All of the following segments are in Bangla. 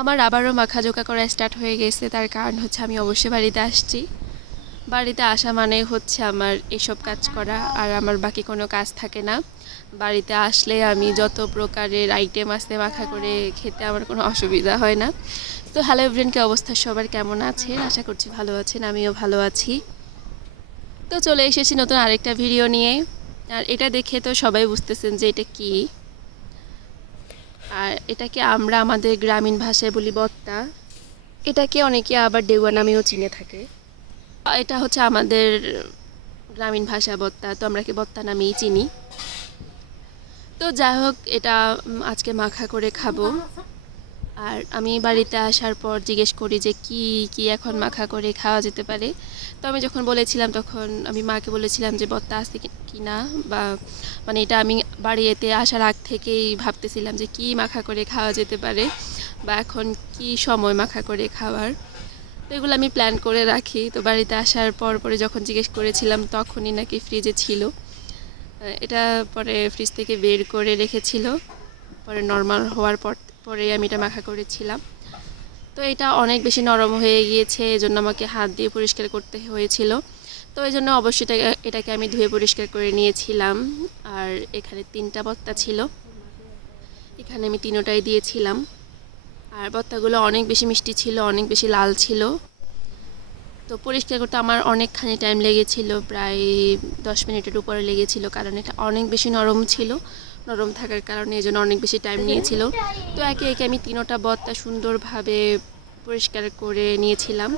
আমার আবারও মাখাজোকা করা স্টার্ট হয়ে গেছে। তার কারণ হচ্ছে আমি অবশ্যই বাড়িতে আসছি। বাড়িতে আসা মানে হচ্ছে আমার এসব কাজ করা, আর আমার বাকি কোনো কাজ থাকে না। বাড়িতে আসলে আমি যত প্রকারের আইটেম আছে মাখা করে খেতে আমার কোনো অসুবিধা হয় না। তো হ্যালো এভরিওয়ান, কি অবস্থা সবার, কেমন আছেন? আশা করছি ভালো আছেন, আমিও ভালো আছি। তো চলে এসেছি নতুন আরেকটা ভিডিও নিয়ে। আর এটা দেখে তো সবাই বুঝতেছেন যে এটা কি। আর এটাকে আমরা আমাদের গ্রামীণ ভাষায় বলি বত্তা। এটাকে অনেকে আবার ডেউয়া নামেও চিনে থাকে। এটা হচ্ছে আমাদের গ্রামীণ ভাষা বত্তা, তো আমরা কি বত্তা নামেই চিনি। তো যাই হোক, এটা আজকে মাখা করে খাবো। আর আমি বাড়িতে আসার পর জিজ্ঞেস করি যে কি কি এখন মাখা করে খাওয়া যেতে পারে। তো আমি যখন বলেছিলাম তখন আমি মাকে বলেছিলাম যে বত্তা আছে কি না, বা মানে এটা আমি বাড়িতে আসার আগ থেকেই ভাবতেছিলাম যে কি মাখা করে খাওয়া যেতে পারে, বা এখন কি সময় মাখা করে খাওয়ার। তো এগুলো আমি প্ল্যান করে রাখি। তো বাড়িতে আসার পরে যখন জিজ্ঞেস করেছিলাম তখনই নাকি ফ্রিজে ছিল। এটা পরে ফ্রিজ থেকে বের করে রেখেছিল। পরে নর্মাল হওয়ার পরে আমি এটা মাখা করেছিলাম। তো এটা অনেক বেশি নরম হয়ে গিয়েছে, এজন্য আমাকে হাত দিয়ে পরিষ্কার করতে হয়েছিল। তো এই জন্য অবশ্যই এটাকে আমি ধুয়ে পরিষ্কার করে নিয়েছিলাম। আর এখানে 3টা বত্তা ছিল, এখানে আমি 3টাই দিয়েছিলাম। আর বত্তাগুলো অনেক বেশি মিষ্টি ছিল, অনেক বেশি লাল ছিল। তো পরিষ্কার করতে আমার অনেকখানি টাইম লেগেছিল, প্রায় 10 মিনিটের উপরে লেগেছিল, কারণ এটা অনেক বেশি নরম ছিল। নরম থাকার কারণে এই জন্য অনেক বেশি টাইম নিয়েছিল। তো একে একে আমি 3টা বত্তা সুন্দরভাবে পরিষ্কার করে নিয়েছিলাম।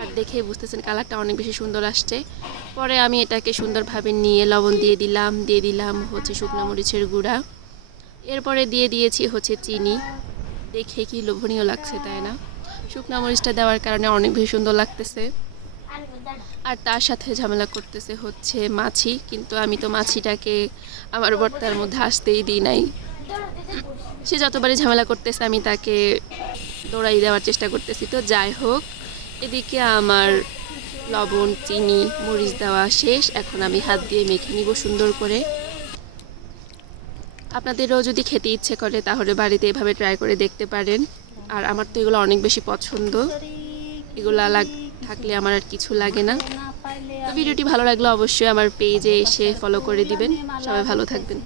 আর দেখেই বুঝতেছেন কালারটা অনেক বেশি সুন্দর আসছে। পরে আমি এটাকে সুন্দরভাবে নিয়ে লবণ দিয়ে দিলাম হচ্ছে শুকনো মরিচের গুঁড়া। এরপরে দিয়ে দিয়েছি হচ্ছে চিনি। দেখে কি লোভনীয় লাগছে, তাই না? শুকনো মরিচটা দেওয়ার কারণে অনেক বেশি সুন্দর লাগতেছে। আর তার সাথে ঝামেলা করতেছে হচ্ছে মাছি, কিন্তু আমি তো মাছিটাকে আমার ভর্তার মধ্যে আসতেই দিই নাই। সে যতবারই ঝামেলা করতেছে আমি তাকে দৌড়াই দেওয়ার চেষ্টা করতেছি। তো যাই হোক, এদিকে আমার লবণ চিনি মরিচ দেওয়া শেষ। এখন আমি হাত দিয়ে মেখে নিব সুন্দর করে। আপনাদেরও যদি খেতে ইচ্ছে করে তাহলে বাড়িতে এভাবে ট্রাই করে দেখতে পারেন। আর আমার তো এগুলো অনেক বেশি পছন্দ, এগুলো থাকলে আমার আর কিছু লাগে না। তো ভিডিওটি ভালো লাগলে অবশ্যই আমার পেজে এসে ফলো করে দিবেন। সবাই ভালো থাকবেন।